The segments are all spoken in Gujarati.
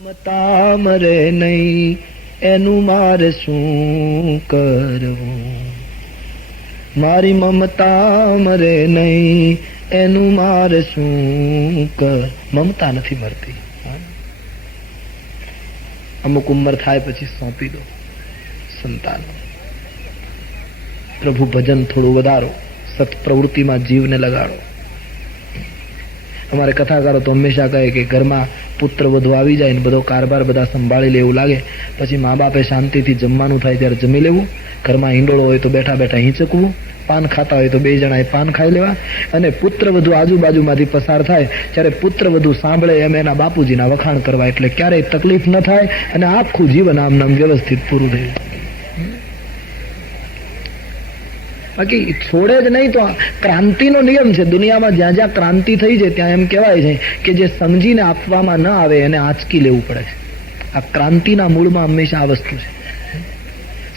મમતા મરે નહીં એનું મારે શું કરવું, મારી મમતા મરે નહીં એનું મારે શું કર. મમતા નથી મરતી. અમુક ઉંમર થાય પછી સોંપી દો સંતાન. પ્રભુ ભજન થોડું વધારો, સત પ્રવૃત્તિમાં જીવને લગાડો. અમારે કથાકારો તો હંમેશા કહે કે ઘરમાં પુત્ર વધુ આવી જાય ને બધો કારભાર બધા સંભાળી લે એવું લાગે, પછી મા બાપે શાંતિથી જમવાનું થાય ત્યારે જમી લેવું, ઘરમાં હિંડોળો હોય તો બેઠા બેઠા હિંચકવું, પાન ખાતા હોય તો બે જણાએ પાન ખાઈ લેવા, અને પુત્ર વધુ આજુબાજુમાંથી પસાર થાય ત્યારે પુત્ર વધુ સાંભળે એમ એના બાપુજીના વખાણ કરવા, એટલે ક્યારેય તકલીફ ન થાય અને આખું જીવન આમ નામ વ્યવસ્થિત પૂરું થયું. બાકી છોડે જ નહીં તો ક્રાંતિનો નિયમ છે. દુનિયામાં જ્યાં જ્યાં ક્રાંતિ થઈ છે ત્યાં એમ કહેવાય છે કે જે સમજીને આપવામાં ન આવે એને આંચકી લેવું પડે છે. આ ક્રાંતિના મૂળમાં હંમેશા આ વસ્તુ છે.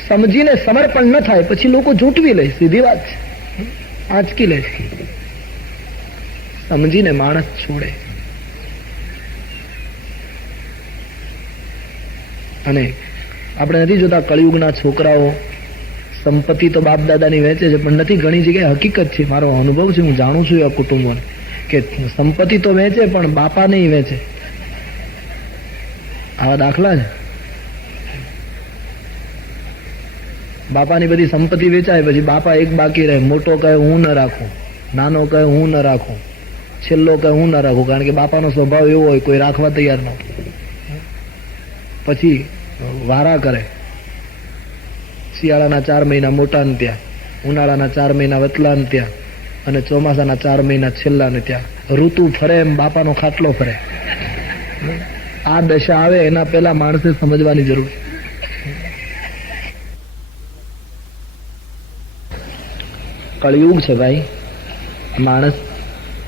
સમજીને સમર્પણ ન થાય પછી લોકો ઝૂંટવી લે, સીધી વાત છે, આંચકી લે. સમજીને માણસ છોડે. અને આપણે નથી જોતા કળિયુગના છોકરાઓ સંપત્તિ તો બાપ દાદાની વેચે છે, પણ નથી ઘણી જગ્યાએ હકીકત છે, મારો અનુભવ છે, હું જાણું છું આ કુટુંબોને, કે સંપત્તિ તો વેચે પણ બાપા નહીં વેચે. આવા દાખલા છે. બાપાની બધી સંપત્તિ વેચાય પછી બાપા એક બાકી રહે. મોટો કહે હું ન રાખું, નાનો કહે હું ન રાખું, છેલ્લો કહે હું ન રાખું, કારણ કે બાપાનો સ્વભાવ એવો હોય કોઈ રાખવા તૈયાર ન હોય. પછી વારા કરે. શિયાળાના 4 મહિના મોટા ને ત્યાં, ઉનાળાના 4 મહિના વતલા ને ત્યાં, અને ચોમાસાના 4 મહિના છેલ્લા ને ત્યાં. ઋતુ ફરે એમ બાપાનો ખાટલો ફરે. આ દશા આવે એના પહેલા માણસે સમજવાની જરૂર. કળિયુગ છે ભાઈ. માણસ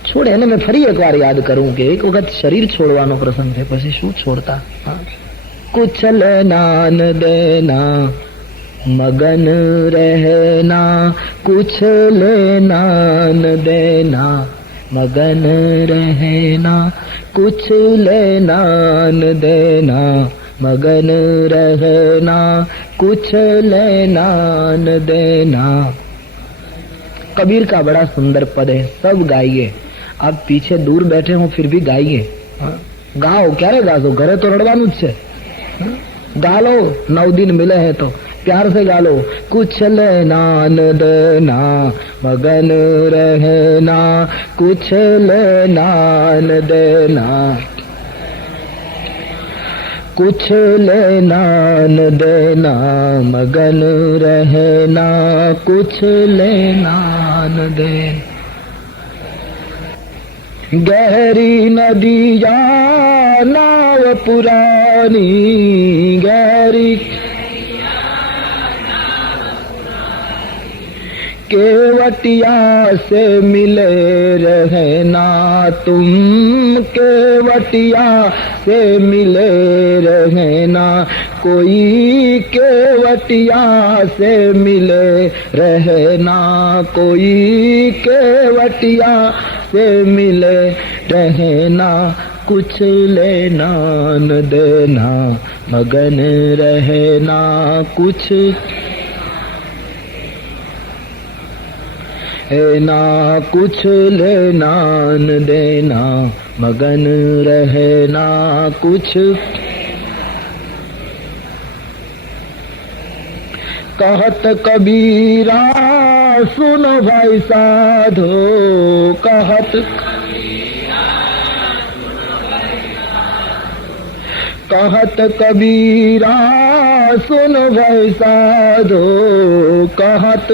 છોડે. એને મેં ફરી એકવાર યાદ કરું કે એક વખત શરીર છોડવાનો પ્રસંગ છે, પછી શું છોડતા. કુછ લેના ન દેના મગન રહેના, કુછ લેના ન દેના મગન રહેના, કુછ લેના ન દેના મગન રહેના, કુછ લેના ન દેના. कबीर का बड़ा सुंदर पद है, सब गाइए. आप पीछे दूर बैठे हो फिर भी गाइए. गाओ. क्यारे गाओ? घरे तो रड़वानुं ज छे. गालो. 9 दिन मिले हैं तो प्यार से गालो. कुछ लेना न देना मगन रहना, कुछ लेना न देना, कुछ लेना न देना मगन रहना, कुछ लेना न देना. गहरी नदियाँ नाव पुरानी, गहरी केवटिया से मिले रहना तुम, केवटिया से मिले रहना, कोई केवटिया से मिले रहना, कोई केवटिया से मिले रहना, कुछ लेना न देना मगन रहना, कुछ ना कुछ लेना न देना मगन रहना, कुछ. कहत कबीरा सुनो भाई साधो, कहत कहत कबीरा सुनो भाई साधो, कहत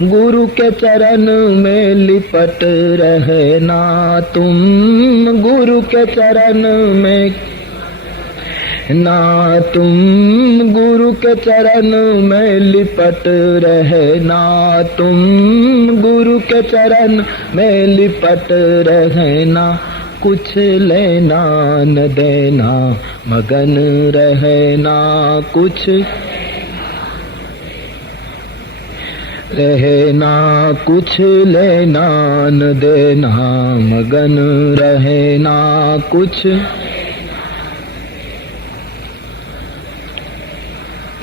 गुरु के चरण में लिपट रहना तुम, गुरु के चरण में ना तुम, गुरु के चरण में लिपट रहना तुम, गुरु के चरण में लिपट रहना, कुछ लेना न देना मगन रहना, कुछ રહેના કુછ લેના ન દેના મગન રહેના કુછ.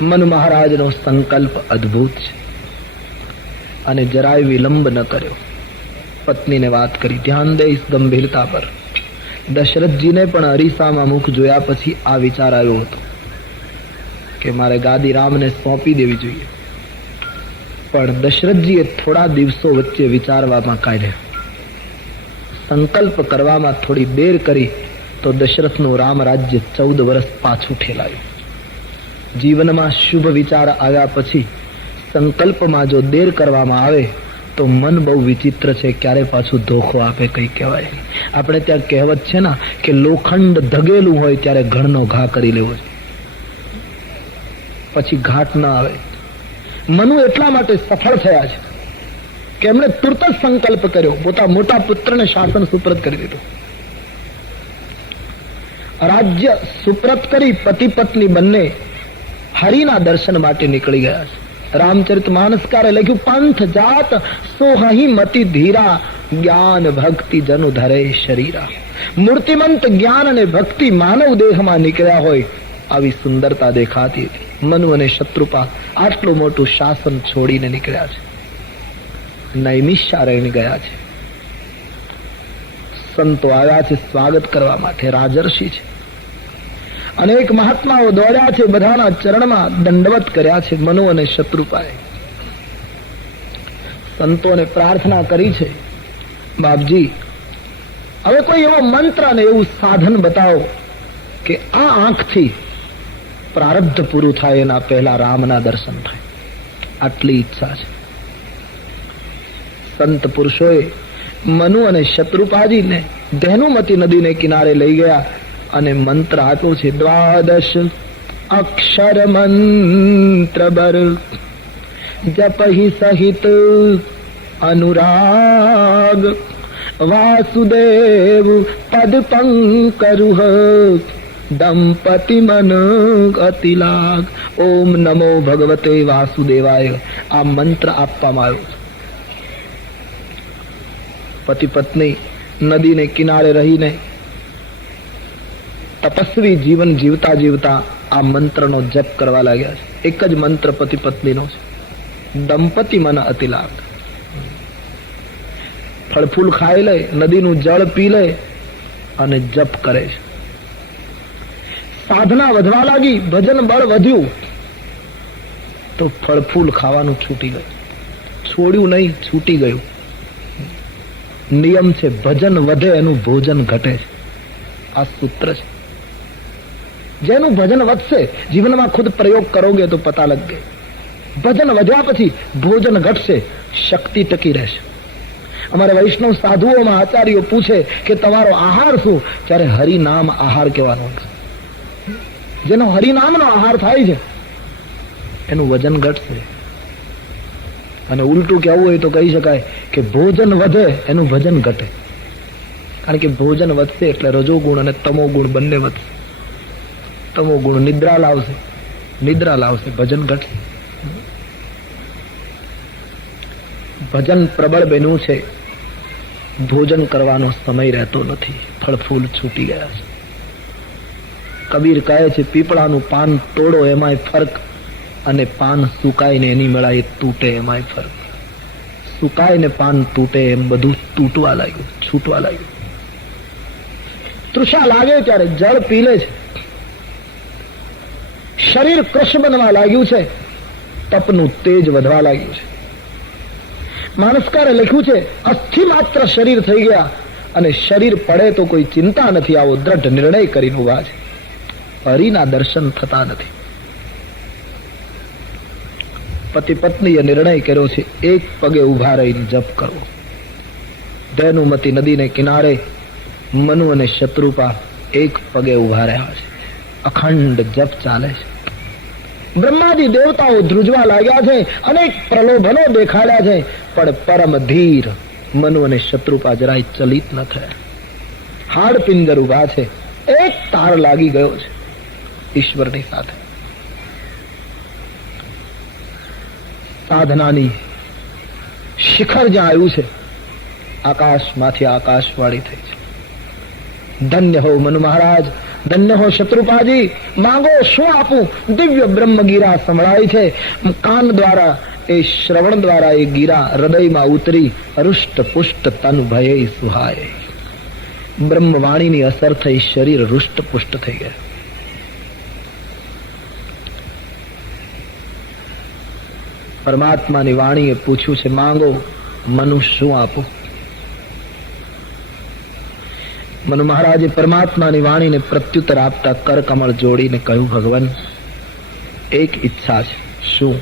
મનુ મહારાજનો સંકલ્પ અદ્ભુત છે અને જરાય વિલંબ ન કર્યો. પત્નીને વાત કરી, ધ્યાન દે ઇસ ગંભીરતા પર. દશરથજીને પણ અરીસામાં મુખ જોયા પછી આ વિચાર આવ્યો હતો કે મારે ગાદી રામને સોંપી દેવી જોઈએ. પણ દશરથજીએ થોડા દિવસો વચ્ચે વિચારવામાં કાઢ્યા. સંકલ્પ કરવામાં થોડી દેર કરી તો દશરથનું રામ રાજ્ય 14 વર્ષ પાછું ઠેલાયું. જીવનમાં શુભ વિચાર આવ્યા પછી સંકલ્પમાં જો દેર કરવામાં આવે તો મન બહુ વિચિત્ર છે, ક્યારે પાછું ધોખો આપે કઈ કહેવાય. આપણે ત્યાં કહેવત છે ને કે લોખંડ ધગેલું હોય ત્યારે ઘણનો ઘા કરી લેવો છે, પછી ઘાટ ના આવે. મનુ એટલા માટે સફળ થયા છે કે એમણે તુરત જ સંકલ્પ કર્યો, પોતા મોટા પુત્રને શાસન સુપ્રત કરી દીધું. રાજ્ય સુપ્રત કરી પતિ પત્ની બંને હરિના દર્શન માટે નીકળી ગયા છે. રામચરિત માનસકારે લખ્યું, પંથ જાત સોહી મતિ ધીરા જ્ઞાન ભક્તિ જનુ ધરે શરીરા. મૂર્તિમંત જ્ઞાન અને ભક્તિ માનવ દેહમાં નીકળ્યા હોય આવી સુંદરતા દેખાતી હતી. મનુ અને શત્રુપા આટલું મોટું શાસન છોડીને નીકળ્યા છે, નૈમિષારણ્ય ગયા છે. સંતો આવ્યા છે સ્વાગત કરવા માટે, રાજર્ષિ છે. અનેક મહાત્માઓ દોડ્યા છે, બધાના ચરણમાં દંડવત કર્યા છે. મનુ અને શત્રુપાએ સંતોને પ્રાર્થના કરી છે, બાપજી હવે કોઈ એવો મંત્ર અને એવું સાધન બતાવો કે આ આંખથી પ્રારબ્ધ પૂરું થાય એના પહેલા રામના દર્શન થાય. આટલી ઈચ્છા છે. સંત પુરુષોએ મનુ અને શત્રુપાજીને ધેનુમતી નદીને કિનારે લઈ ગયા અને મંત્ર આપ્યો છે. 12 અક્ષર મંત્ર બર જપહી સહિત અનુરાગ વાસુદેવ પદ પંકરુહ દંપતિ મન અતિલાગ. ઓમ નમો ભગવતે વાસુદેવાય. આ મંત્ર આપવામાં આવ્યો છે. પતિ પત્ની નદીને કિનારે રહીને તપસ્વી જીવન જીવતા જીવતા આ મંત્રનો જપ કરવા લાગ્યા છે. એક જ મંત્ર પતિ પત્નીનો છે, દંપતિ મન અતિલાગ. ફળ ફૂલ ખાઈ લે, નદીનું જળ પી લે અને જપ કરે છે. સાધના વધવા લાગી, ભજન બળ વધ્યું તો ફળ ફૂલ ખાવાનું છૂટી ગયું. છોડ્યું નહીં, છૂટી ગયું. નિયમ છે, ભજન વધે એનું ભોજન ઘટે છે. આ સૂત્ર છે. જેનું ભજન વધશે, જીવનમાં ખુદ પ્રયોગ કરોગે તો પતા લગે. ભજન વધ્યા પછી ભોજન ઘટશે, શક્તિ ટકી રહેશે. અમારે વૈષ્ણવ સાધુઓમાં આચાર્યો પૂછે કે તમારો આહાર શું, ત્યારે હરિનામ આહાર કહેવાનો. જેનો હરિનામનો આહાર થાય છે એનું વજન ઘટશે. અને ઉલટું કહેવું હોય તો કહી શકાય કે ભોજન વધે એનું ભજન ઘટે. કારણ કે ભોજન વધશે એટલે રજોગુણ અને તમો ગુણ બંને વધશે. તમો ગુણ નિદ્રા લાવશે, નિદ્રા લાવશે, ભજન ઘટશે. ભજન પ્રબળ બન્યું છે, ભોજન કરવાનો સમય રહેતો નથી. ફળ ફૂલ છૂટી ગયા છે. કબીર કહે છે, પીપળાનું પાન તોડો એમાંય ફરક, અને પાન સુકાઈને એની મેળા એ તૂટે એમાંય ફરક. સુકાય ને પાન તૂટે એમ બધું તૂટવા લાગ્યું, છૂટવા લાગ્યું. તૃષા લાગે ત્યારે જળ પી લે છે. શરીર કૃષ્ણ બનવા લાગ્યું છે, તપનું તેજ વધવા લાગ્યું છે. માનસકારે લખ્યું છે, અસ્થિ માત્ર શરીર થઈ ગયા અને શરીર પડે તો કોઈ ચિંતા નથી, આવો દ્રઢ નિર્ણય કરીને ઉભા છે. હરિના દર્શન થતા નથી. પતિ પત્નીએ નિર્ણય કર્યો છે, એક પગે ઉભા રહીને જપ કરવો. ધેનુમતી નદીને કિનારે મનુ અને શત્રુપા એક પગે ઉભા રહ્યા છે. અખંડ જપ ચાલે છે. બ્રહ્માદિ દેવતાઓ ધ્રુજવા લાગ્યા છે, અનેક પ્રલોભનો દેખાડ્યા છે, પણ પરમ ધીર મનુ અને શત્રુપા જરાય ચલિત ન થયા. હાડ પિંજર ઉભા છે. એક તાર લાગી ગયો છે ઈશ્વરની સાથે. સાધનાની શિખર જ્યાં આવ્યું છે, આકાશમાંથી આકાશવાણી થઈ છે. ધન્ય હો મનુ મહારાજ, ધન્ય હો શત્રુપાજી. માંગો, શું આપું? દિવ્ય બ્રહ્મગીરા સંભળાય છે. કાન દ્વારા, એ શ્રવણ દ્વારા એ ગીરા હૃદયમાં ઉતરી હૃષ્ટ પુષ્ટ તન ભયે સુહાય. બ્રહ્મવાણીની અસર થઈ, શરીર હૃષ્ટ પુષ્ટ થઈ ગયા. પરમાત્માની વાણીએ પૂછ્યું છે, માંગો મનુ, શું આપું? મનુ મહારાજે પરમાત્માની વાણીને પ્રત્યુત્તર આપતા કરકમળ જોડીને કહ્યું, ભગવાન, એક ઈચ્છા છે. શું?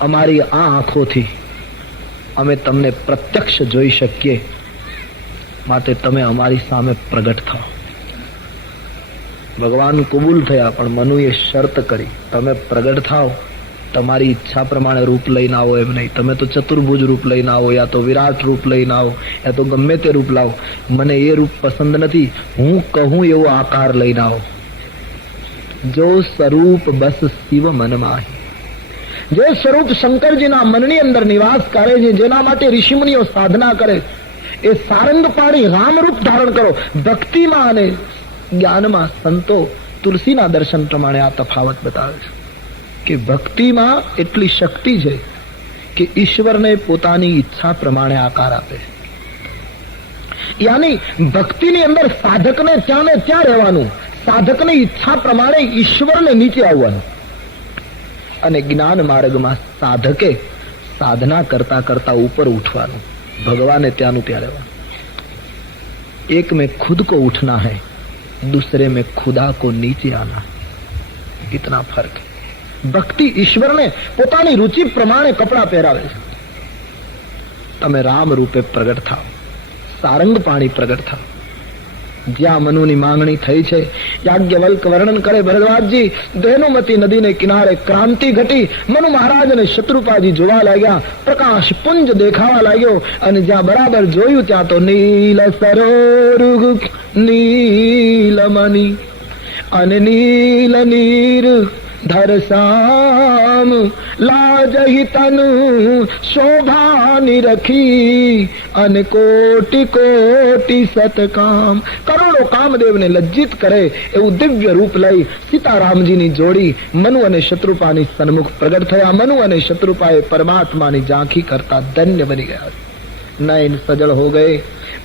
અમારી આ આંખોથી અમે તમને પ્રત્યક્ષ જોઈ શકીએ, માટે તમે અમારી સામે પ્રગટ થાઓ. ભગવાન કબૂલ થયા, પણ મનુએ શરત કરી, તમે પ્રગટ થાઓ, તમારી ઈચ્છા પ્રમાણે રૂપ લઈને આવો એમ નહીં. તમે તો ચતુર્ભુજ રૂપ લઈને આવો, યા તો વિરાટ રૂપ લઈને આવો, યા તો ગમે તે રૂપ લાવો. મને એ રૂપ પસંદ નથી. હું કહું એવો આકાર લઈને આવો. જો સ્વરૂપ બસ શિવ મન માહી. જે સ્વરૂપ શંકરજીના મનની અંદર નિવાસ કરે છે, જેના માટે ઋષિમુનિઓ સાધના કરે, એ સારંગ પાડી રામ રૂપ ધારણ કરો. ભક્તિમાં અને જ્ઞાનમાં સંતો તુલસીના દર્શન પ્રમાણે આ તફાવત બતાવે છે કે ભક્તિમાં એટલી શક્તિ છે કે ઈશ્વરને પોતાની ઈચ્છા પ્રમાણે આકાર આપે. યાની ભક્તિની અંદર સાધકને ત્યાં ને ત્યાં રહેવાનું, સાધકની ઈચ્છા પ્રમાણે ઈશ્વરને નીચે આવવાનું. અને જ્ઞાન માર્ગમાં સાધકે સાધના કરતા કરતા ઉપર ઉઠવાનું, ભગવાને ત્યાંનું ત્યાં રહેવાનું. એક में खुद को उठना है, दूसरे में खुदा को नीचे आना. इतना फर्क है. ભક્તિ ઈશ્વરને પોતાની રુચિ પ્રમાણે કપડા પહેરાવે છે. તમે રામ રૂપે પ્રગટ થાઓ, સારંગ પાણી પ્રગટ થાઓ. જ્યાં મનુની માંગણી થઈ છે, યાજ્ઞવલ્ક વર્ણન કરે, ભરદ્વાજજી, ધેનુમતી નદીને કિનારે ક્રાંતિ ઘટી. મનુ મહારાજ અને શત્રુપાજી જોવા લાગ્યા, પ્રકાશ પુંજ દેખાવા લાગ્યો. અને જ્યાં બરાબર જોયું ત્યાં તો નીલ સરોરુગ નીલમણી અને નીલ નીર ધરસામ લાજહી તનુ શોભા નિરખી અને કોટી કોટી સતકામ. કરોડો કામદેવને લજ્જિત કરે એવું દિવ્ય રૂપ લઈ સીતારામજીની જોડી મનુ અને શત્રુપાની સન્મુખ પ્રગટ થયા. મનુ અને શત્રુપાએ પરમાત્માની ઝાંખી કરતા ધન્ય બની ગયા. નયન સજળ હો ગયે.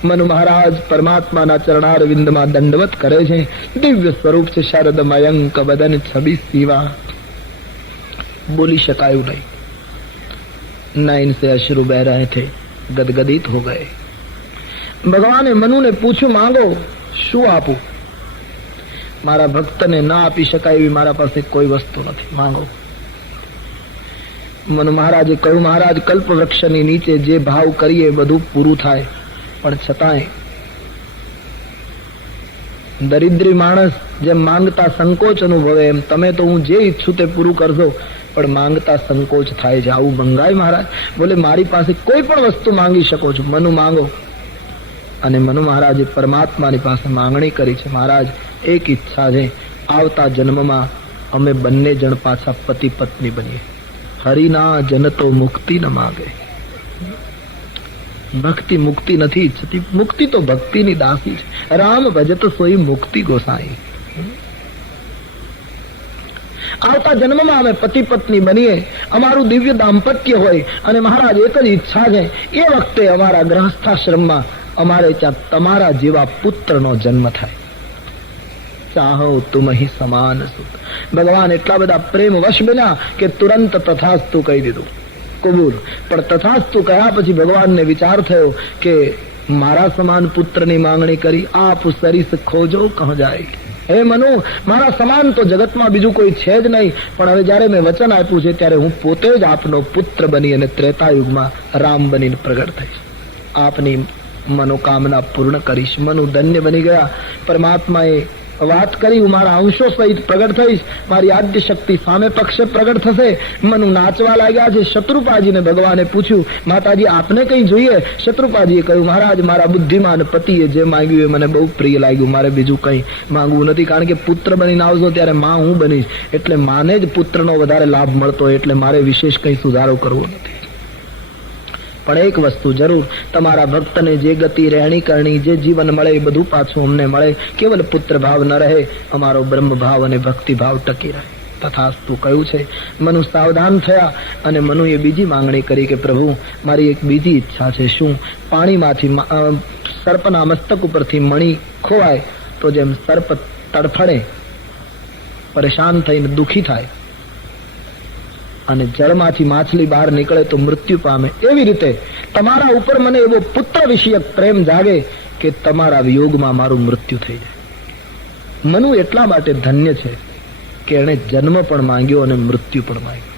મનુ મહારાજ પરમાત્માના ચરણાર વિંદમાં દંડવત કરે છે. દિવ્ય સ્વરૂપ છે, શરદ મયંક બદન છબી સીવા. બોલી શકાયું નહીં. નયન સે અશ્રુ બહ રહે થે, ગદગદિત હો ગયે. ભગવાને મનુને પૂછ્યું, માંગો, શું આપું? મારા ભક્તને ના આપી શકાય એવી મારા પાસે કોઈ વસ્તુ નથી, માંગો. મનુ મહારાજે કહ્યું, મહારાજ, કલ્પ વૃક્ષની નીચે જે ભાવ કરીએ બધું પૂરું થાય, પણ છતાંય દરિદ્રી માણસ જેમ માંગતા સંકોચ અનુભવે, એમ તમે તો હું જે ઈચ્છું તે પૂરું કરશો, પણ માંગતા સંકોચ થાય છે. આવું મંગાય મહારાજ? બોલે, મારી પાસે કોઈ પણ વસ્તુ માંગી શકો છો, મનુ માંગો. અને મનુ મહારાજે પરમાત્માની પાસે માંગણી કરી છે, મહારાજ, એક ઈચ્છા છે, આવતા જન્મમાં અમે બંને જણ પાછા પતિ પત્ની બનીએ. હરિના જન તો મુક્તિ ન માગે. ભક્તિ મુક્તિ નથી ઈચ્છતી, મુક્તિ તો ભક્તિની દાસી છે. રામ ભજત સોઈ મુક્તિ ગોસાઈ. આવતા જન્મમાં અમે પતિ પત્ની બનીએ, અમારું દિવ્ય દાંપત્ય હોય. અને મહારાજ, એક જ ઈચ્છા છે, એ વખતે અમારા ગ્રહસ્થાશ્રમમાં અમારે ત્યાં તમારા જેવા પુત્રનો જન્મ થાય. ચાહો તુમ હી સમાન સુત. ભગવાન એટલા બધા પ્રેમ વશ બન્યા કે તુરંત તથાસ્તુ કહી દીધું, કબૂલ. પણ તથાસ્તુ કહ્યા પછી ભગવાનને વિચાર થયો કે મારા સમાન પુત્રની માંગણી કરી, આપ સરીસ ખોજો કહો જાય. હે મનુ, મારા સમાન તો જગતમાં બીજું કોઈ છે જ નહીં, પણ હવે જયારે મેં વચન આપ્યું છે ત્યારે હું પોતે જ આપનો પુત્ર બની અને ત્રેતાયુગમાં રામ બનીને પ્રગટ થઈશ. આપની મનોકામના પૂર્ણ કરીશ. મનુ ધન્ય બની ગયા. પરમાત્માએ વાત કરી, હું મારા અંશો સહિત પ્રગટ થઈશ, મારી આદ્ય શક્તિ સામે પક્ષે પ્રગટ થશે. મનુ નાચવા લાગ્યા છે. શત્રુપાજીને ભગવાને પૂછ્યું, માતાજી, આપને કઈ જોઈએ? શત્રુપાજીએ કહ્યું, મહારાજ, મારા બુદ્ધિમાન પતિએ જે માંગ્યું એ મને બહુ પ્રિય લાગ્યું, મારે બીજું કઈ માંગવું નથી. કારણ કે પુત્ર બનીને આવશો ત્યારે માં હું બનીશ, એટલે માને જ પુત્રનો વધારે લાભ મળતો હોય, એટલે મારે વિશેષ કઈ સુધારો કરવો નથી. પણ એક વસ્તુ જરૂર, તમારા ભક્તને જે ગતિ રહેણી કરણી, જે જીવન મળે એ બધું પાછું અમને મળે. કેવલ પુત્ર ભાવ ન રહે, અમારો બ્રહ્મ ભાવ અને ભક્તિ ભાવ ટકી રહે. તથાસ્તુ કહ્યું છે. મનુ સાવધાન થયા અને મનુએ બીજી માંગણી કરી કે પ્રભુ, મારી એક બીજી ઈચ્છા છે. શું? પાણીમાંથી સર્પના મસ્તક ઉપરથી મણી ખોવાય તો જેમ સર્પ તડફડે, પરેશાન થઈને દુઃખી થાય, અને જળમાંથી માછલી બહાર નીકળે તો મૃત્યુ પામે, એવી રીતે તમારા ઉપર મને એવો પુત્ર વિષયક પ્રેમ જાગે કે તમારા વિયોગમાં મારું મૃત્યુ થઈ જાય. મનુ એટલા માટે ધન્ય છે કે એણે જન્મ પણ માંગ્યો અને મૃત્યુ પણ માંગ્યો.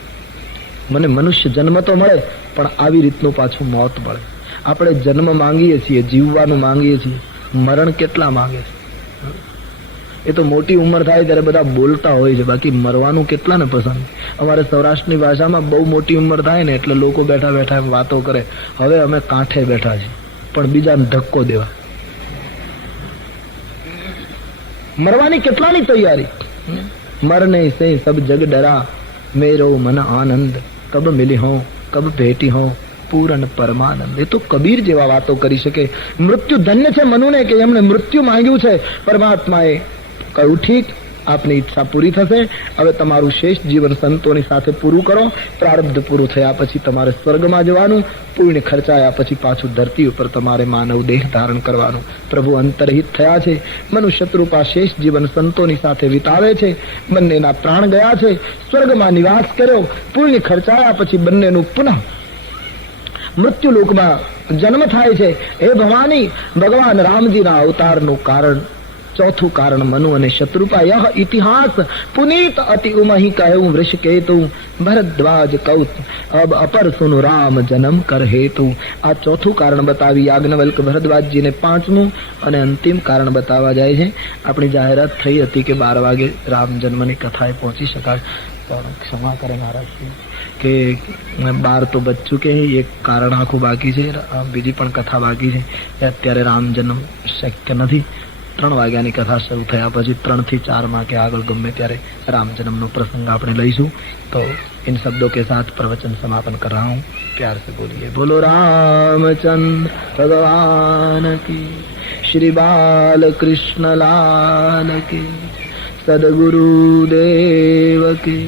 મને મનુષ્ય જન્મ તો મળે, પણ આવી રીતનું પાછું મોત મળે. આપણે જન્મ માંગીએ છીએ, જીવવાનું માંગીએ છીએ, મરણ કેટલા માંગે છે? એ તો મોટી ઉંમર થાય ત્યારે બધા બોલતા હોય છે, બાકી મરવાનું કેટલાને પસંદ. અમારે સૌરાષ્ટ્રની ભાષામાં બહુ મોટી ઉંમર થાય ને એટલે લોકો બેઠા બેઠા એમ વાતો કરે, હવે અમે કાંઠે બેઠા છીએ પણ બીજાને ધક્કો દેવા. મરવાની કેટલાની તૈયારી. મરને સે સબ જગ ડરા, મેરો મન આનંદ, કબ મિલી હો કબ ભેટી હો પૂરણ પરમાનંદ. એ તો કબીર જેવા વાતો કરી શકે. મૃત્યુ ધન્ય છે મનુને કે એમણે મૃત્યુ માંગ્યું છે. પરમાત્માએ કહ્યું, ઠીક, આપની ઈચ્છા પૂરી થશે. હવે તમારું શેષ જીવન સંતોની સાથે પૂરું કરો. પ્રારબ્ધ પૂરું થયા પછી તમારે સ્વર્ગમાં જવાનું. પુણ્ય ખર્ચાયા પછી પાછું ધરતી ઉપર તમારે માનવ દેહ ધારણ કરવાનું. પ્રભુ અંતરહિત થયા છે. મનુ શત્રુપા શેષ જીવન સંતોની સાથે વિતાવે છે. બંનેના પ્રાણ ગયા છે. સ્વર્ગમાં નિવાસ કર્યો. પુણ્ય ખર્ચાયા પછી બંનેનું પુનઃ મૃત્યુલોકમાં જન્મ થાય છે. હે ભવાની, ભગવાન રામજીના અવતારનું કારણ, ચોથું કારણ મનુ અને શત્રુપા. યહ ઇતિહાસ પુનીત અતિ ઉમહી કહ્યું વૃષકેતુ, ભરદ્વાજ કૌત અબ અપર સુન રામ જન્મ કર હેતુ. આ ચોથું કારણ બતાવી યાજ્ઞવલ્ક ભરદ્વાજજીને. પાંચમું અને અંતિમ કારણ બતાવવા જાય છે. આપણી જાહેરાત થઈ હતી કે 12 વાગે રામ જન્મની કથાએ પહોંચી શકાય. ક્ષમા કરે મહારાજ કે 12 તો બચ ચૂકે. એક કારણ આખું બાકી છે, બીજી પણ કથા બાકી છે. અત્યારે રામ જન્મ શક્ય નથી. 3 વાગ્યાની કથા શરૂ થયા પછી 3 થી 4 કે આગળ ગમે ત્યારે राम जन्म नो प्रसंग आपने लईशु. तो इन शब्दों के साथ प्रवचन समापन कर रहा हूँ. प्यार से बोलिए, बोलो रामचंद्र भगवान की, श्री बाल कृष्ण लाल की, सदगुरु देव की.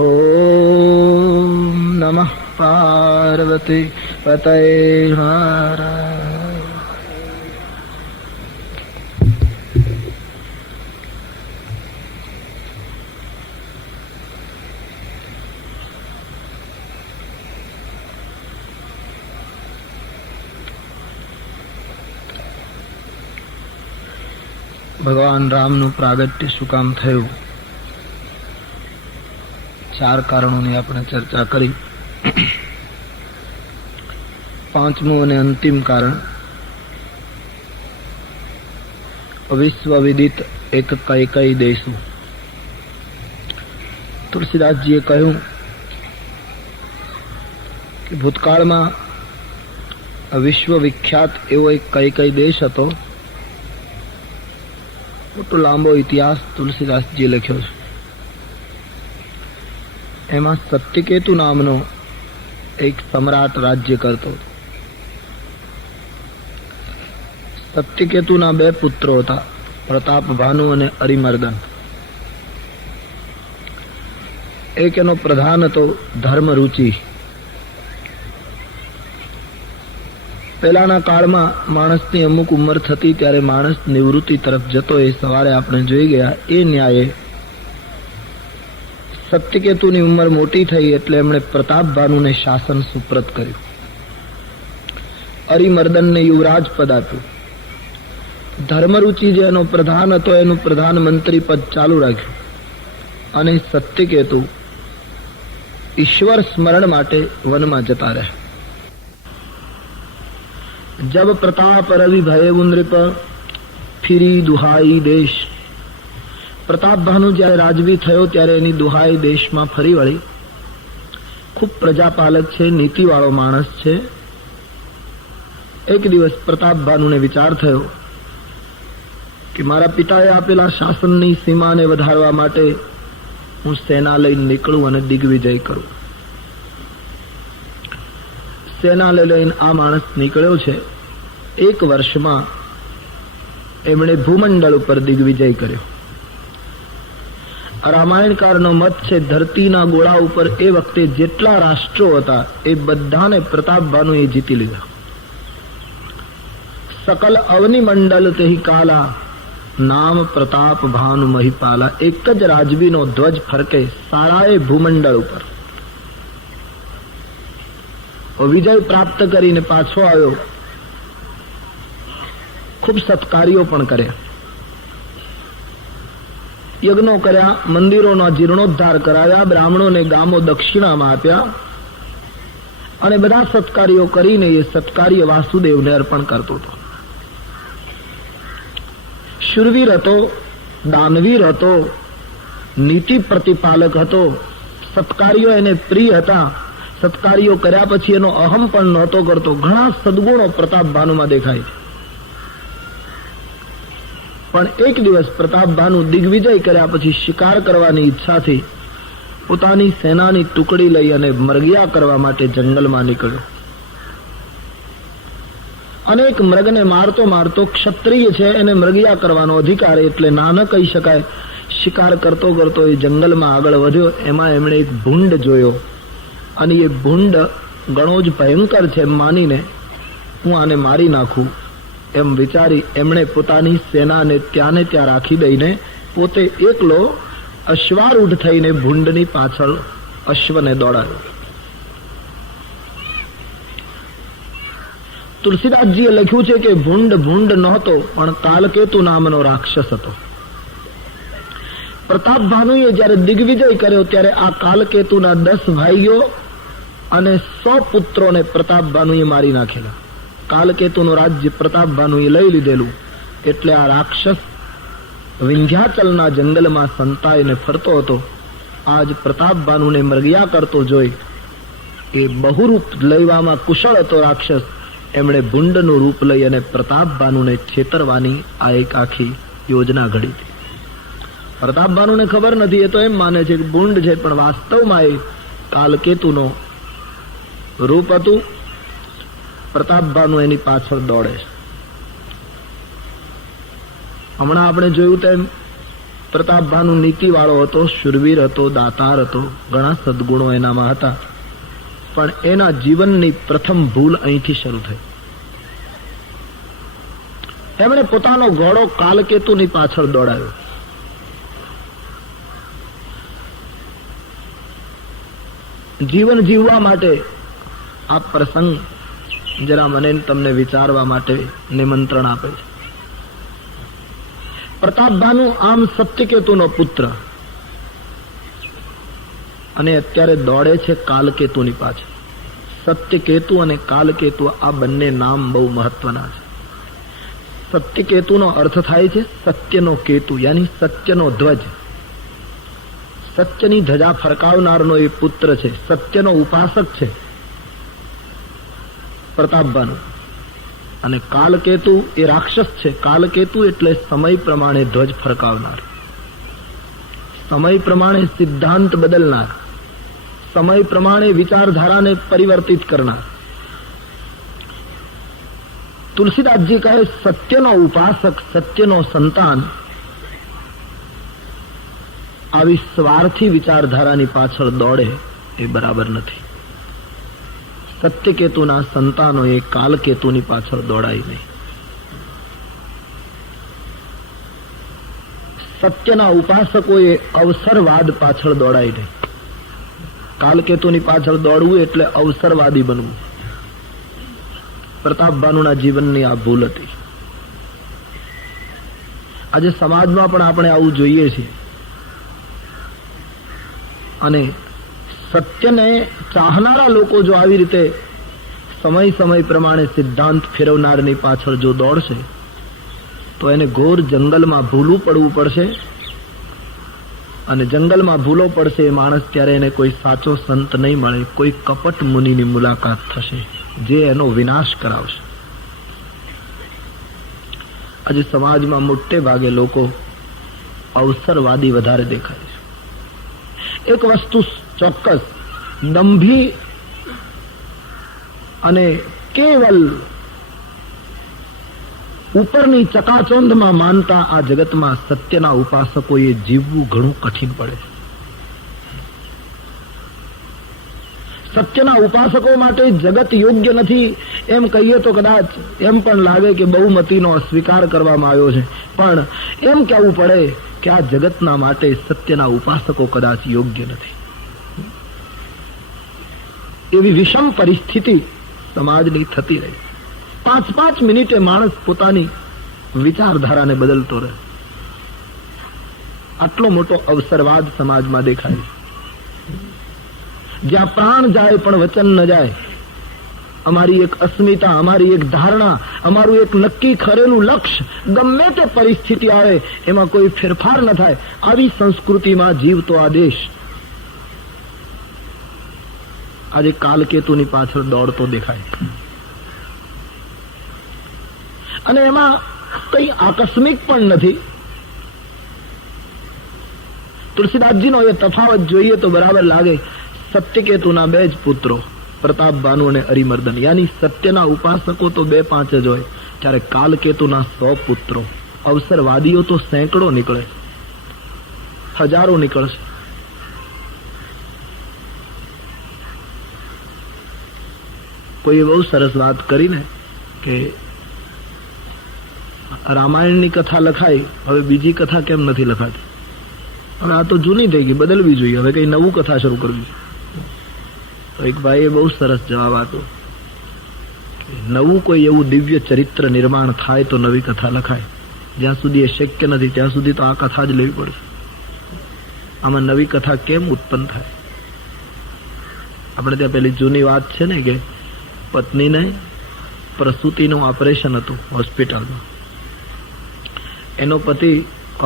ओम नमः पार्वती पतये हर. ભગવાન રામનું પ્રાગટ્ય શું કામ થયું? 4 કારણોની આપણે ચર્ચા કરી. 5મું અને અંતિમ કારણ, વિશ્વ વિદિત એક કઈ દેશું. તુલસીદાસજીએ કહ્યું કે ભૂતકાળમાં વિશ્વ વિખ્યાત એવો એક કઈ દેશ હતો. મોટો લાંબો ઇતિહાસ તુલસીદાસજી લખ્યો છે. એમાં સત્યકેતુ નામનો એક સમ્રાટ રાજ્ય કરતો. સત્યકેતુના 2 પુત્રો હતા, પ્રતાપભાનુ અને અરિમર્દન. એક એનો પ્રધાન હતો ધર્મરુચિ. પહેલાના કાળમાં માણસની અમુક ઉંમર થતી ત્યારે માણસ નિવૃત્તિ તરફ જતો. એ સવારે આપણે જોઈ ગયા. એ ન્યાયે સત્યકેતુની ઉંમર મોટી થઈ એટલે એમણે પ્રતાપભાનુને શાસન સુપ્રત કર્યું. અરિમર્દનને યુવરાજ પદ આપ્યું. ધર્મરુચિ જે એનો પ્રધાન હતો એનું પ્રધાનમંત્રી પદ ચાલુ રાખ્યું. અને સત્યકેતુ ઈશ્વર સ્મરણ માટે વનમાં જતા રહ્યા. जब प्रताप रवि भय नृप फिरी दुहाई देश. प्रताप भानु जયારે રાજવી થયો ત્યારે એની દુહાઈ દેશમાં ફરી વળી. ખૂબ પ્રજાપાલક છે, નીતિવાળો માણસ છે. એક દિવસ પ્રતાપ ભાનુને વિચાર થયો કે મારા પિતાએ આપેલા શાસનની સીમાને વધારવા માટે હું સેના લઈને નીકળું અને દિગ્વિજય કરું. સેના લઈને આ માણસ નીકળ્યો છે. 1 વર્ષમાં એમણે ભૂમંડળ ઉપર દિગ્વિજય કર્યો. રામાયણકારનો મત છે ધરતીના ગોળા ઉપર એ વખતે જેટલા રાષ્ટ્રો હતા એ બધાને પ્રતાપભાનુએ જીતી લીધા. સકલ અવનિ મંડલ તેહી કાલા, નામ પ્રતાપ ભાનુ મહિપાલા. એક જ રાજવીનો ધ્વજ ફરકે સારાએ ભૂમંડળ ઉપર. વિજય પ્રાપ્ત કરીને પાછો આવ્યો. ખૂબ સત્કાર્યો પણ કર્યા, યજ્ઞો કર્યા, મંદિરોનો જીર્ણોદ્ધાર કરાવ્યા, બ્રાહ્મણોને ગામો દક્ષિણામાં આપ્યા અને બધા સત્કાર્યો કરીને એ સત્કાર્ય વાસુદેવને અર્પણ કરતો હતો. શૂરવીર હતો, દાનવીર હતો, નીતિ પ્રતિપાલક હતો. સત્કાર્યો એને પ્રિય હતા. સત્કાર્યો કર્યા પછી એનો અહમ પણ નહોતો કરતો. ઘણા સદગુણો પ્રતાપભાનુમાં દેખાય. પણ એક દિવસ પ્રતાપભાનુ દિગ્વિજય કર્યા પછી શિકાર કરવાની ઈચ્છાથી પોતાની સેનાની ટુકડી લઈ અને મરગિયા કરવા માટે જંગલમાં નીકળ્યો. અનેક મૃગને મારતો મારતો, ક્ષત્રિય છે એને મરગિયા કરવાનો અધિકાર એટલે ના ન કહી શકાય, શિકાર કરતો કરતો એ જંગલમાં આગળ વધ્યો. એમાં એમણે એક ભૂંડ જોયો અને એ ભૂંડ ઘણો જ ભયંકર છે એમ માનીને હું આને મારી નાખું એમ વિચારી એમણે પોતાની સેનાને ત્યાંને ત્યાં રાખી દઈને પોતે એકલો અશ્વારૂઢ થઈને ભૂંડની પાછળ અશ્વને દોડાવ્યો. તુલસીદાસજીએ લખ્યું છે કે ભૂંડ નહોતો પણ કાલકેતુ નામનો રાક્ષસ હતો. પ્રતાપભાનુએ જયારે દિગ્વિજય કર્યો ત્યારે આ કાલકેતુના 10 ભાઈઓ અને 100 પુત્રોને પ્રતાપભાનુએ મારી નાખેલા. કાલકેતુનું રાજ્ય પ્રતાપભાનુએ લઈ લીધેલું. એટલે આ રાક્ષસ વિંધ્યાચલના જંગલમાં સંતાઈને ફરતો હતો. આજ પ્રતાપભાનુને મરગિયા કરતો જોઈ એ બહુરૂપ લેવામાં કુશળ હતો રાક્ષસ. એમણે ભૂંડનું રૂપ લઈ અને પ્રતાપભાનુને છેતરવાની આ એક આખી યોજના ઘડી હતી. પ્રતાપભાનુને ખબર નથી, એ તો એમ માને છે કે ભૂંડ છે, પણ વાસ્તવમાં એ કાલકેતુનો રૂપ હતું. પ્રતાપભાનુ એની પાછળ દોડે છે. હમણાં આપણે જોયું તેમ પ્રતાપભાનુ નીતિવાળો હતો, શૂરવીર હતો, દાતાર હતો, ઘણા સદગુણો એનામાં હતા. પણ એના જીવનની પ્રથમ ભૂલ અહીંથી શરૂ થઈ. એમણે પોતાનો ઘોડો કાલકેતુની પાછળ દોડાવ્યો. જીવન જીવવા માટે આ પ્રસંગ જરા મને તમને વિચારવા માટે નિમંત્રણ આપે છે. પ્રતાપભાનુ આમ સત્યકેતુનો પુત્ર અને અત્યારે દોડે છે કાલકેતુની પાછળ. સત્યકેતુ અને કાલકેતુ આ બંને નામ બહુ મહત્વના છે. સત્યકેતુનો અર્થ થાય છે સત્યનો કેતુ, યાની સત્યનો ધ્વજ. સત્યની ધજા ફરકાવનારનો એ પુત્ર છે, સત્યનો ઉપાસક છે પ્રતાપભાનુ. અને કાલકેતુ એ રાક્ષસ છે. કાલકેતુ એટલે સમય પ્રમાણે ધ્વજ ફરકાવનાર, સમય પ્રમાણે સિદ્ધાંત બદલનાર, સમય પ્રમાણે વિચારધારાને પરિવર્તિત કરનાર. તુલસીદાસજી કહે સત્યનો ઉપાસક, સત્યનો સંતાન આવી સ્વાર્થી વિચારધારાની પાછળ દોડે એ બરાબર નથી. સત્યકેતુના સંતાનો એ કાલકેતુની પાછળ દોડાય નહીં. સત્યના ઉપાસકોએ અવસરવાદ પાછળ દોડાય નહીં. કાલકેતુની પાછળ દોડવું એટલે અવસરવાદી બનવું. પ્રતાપભાનુના જીવનની આ ભૂલ હતી. આજે સમાજમાં પણ આપણે આવું જોઈએ છીએ. અને સત્યને ચાહનારા લોકો જો આવી રીતે સમય પ્રમાણે સિદ્ધાંત ફેરવનારની પાછળ જો દોડશે તો એને ઘોર જંગલમાં ભૂલું પડવું પડશે. અને જંગલમાં ભૂલો પડશે એ માણસ ત્યારે એને કોઈ સાચો સંત નહીં મળે, કોઈ કપટ મુનિની મુલાકાત થશે જે એનો વિનાશ કરાવશે. આજે સમાજમાં મોટે ભાગે લોકો અવસરવાદી વધારે દેખાય છે. એક વસ્તુ ચોક્કસ, દંભી અને કેવલ ઉપરની ચકાચોંધમાં માનતા આ જગતમાં સત્યના ઉપાસકોએ જીવવું ઘણું કઠિન પડે છે. સત્યના ઉપાસકો માટે જગત યોગ્ય નથી એમ કહીએ તો કદાચ એમ પણ લાગે કે બહુમતીનો સ્વીકાર કરવામાં આવ્યો છે, પણ એમ કહેવું પડે કે આ જગતના માટે સત્યના ઉપાસકો કદાચ યોગ્ય નથી. એવી વિષમ પરિસ્થિતિ સમાજની થતી રહી. 5-5 મિનિટે માણસ પોતાની વિચારધારાને બદલતો રહે. આટલો મોટો અવસરવાદ સમાજમાં દેખાય. જ્યાં પ્રાણ જાય પણ વચન ન જાય. અમારી એક અસ્મિતા, અમારી એક ધારણા, અમારું એક નક્કી કરેલું લક્ષ્ય ગમે તે પરિસ્થિતિ આવે એમાં કોઈ ફેરફાર ન થાય. આવી સંસ્કૃતિમાં જીવતો આ દેશ આજે કાલકેતુની પાછળ દોડતો દેખાય. અને એમાં કઈ આકસ્મિક પણ નથી. તુલસીદાસજીનો એ તફાવત જોઈએ તો બરાબર લાગે. સત્યકેતુના 2 જ પુત્રો, પ્રતાપભાનુ અને અરિમર્દન, યાની સત્યના ઉપાસકો તો 2-5 જ હોય, ત્યારે કાલકેતુના 100 પુત્રો. અવસરવાદીઓ તો સેંકડો નીકળે, હજારો નીકળશે. કોઈએ બહુ સરસ વાત કરીને કે રામાયણની કથા લખાઈ, હવે બીજી કથા કેમ નથી લખાતી? હવે આ તો જૂની થઈ ગઈ, બદલવી જોઈએ, હવે કઈ નવું કથા શરૂ કરવી. તો એક ભાઈએ બહુ સરસ જવાબ આપ્યો, નવું કોઈ એવું દિવ્ય ચરિત્ર નિર્માણ થાય તો નવી કથા લખાય. જ્યાં સુધી એ શક્ય નથી ત્યાં સુધી તો આ કથા જ લેવી પડશે. આમાં નવી કથા કેમ ઉત્પન્ન થાય? આપણે ત્યાં પેલી જૂની વાત છે ને કે પત્નીને પ્રસૂતિનું ઓપરેશન હતું હોસ્પિટલમાં. એનો પતિ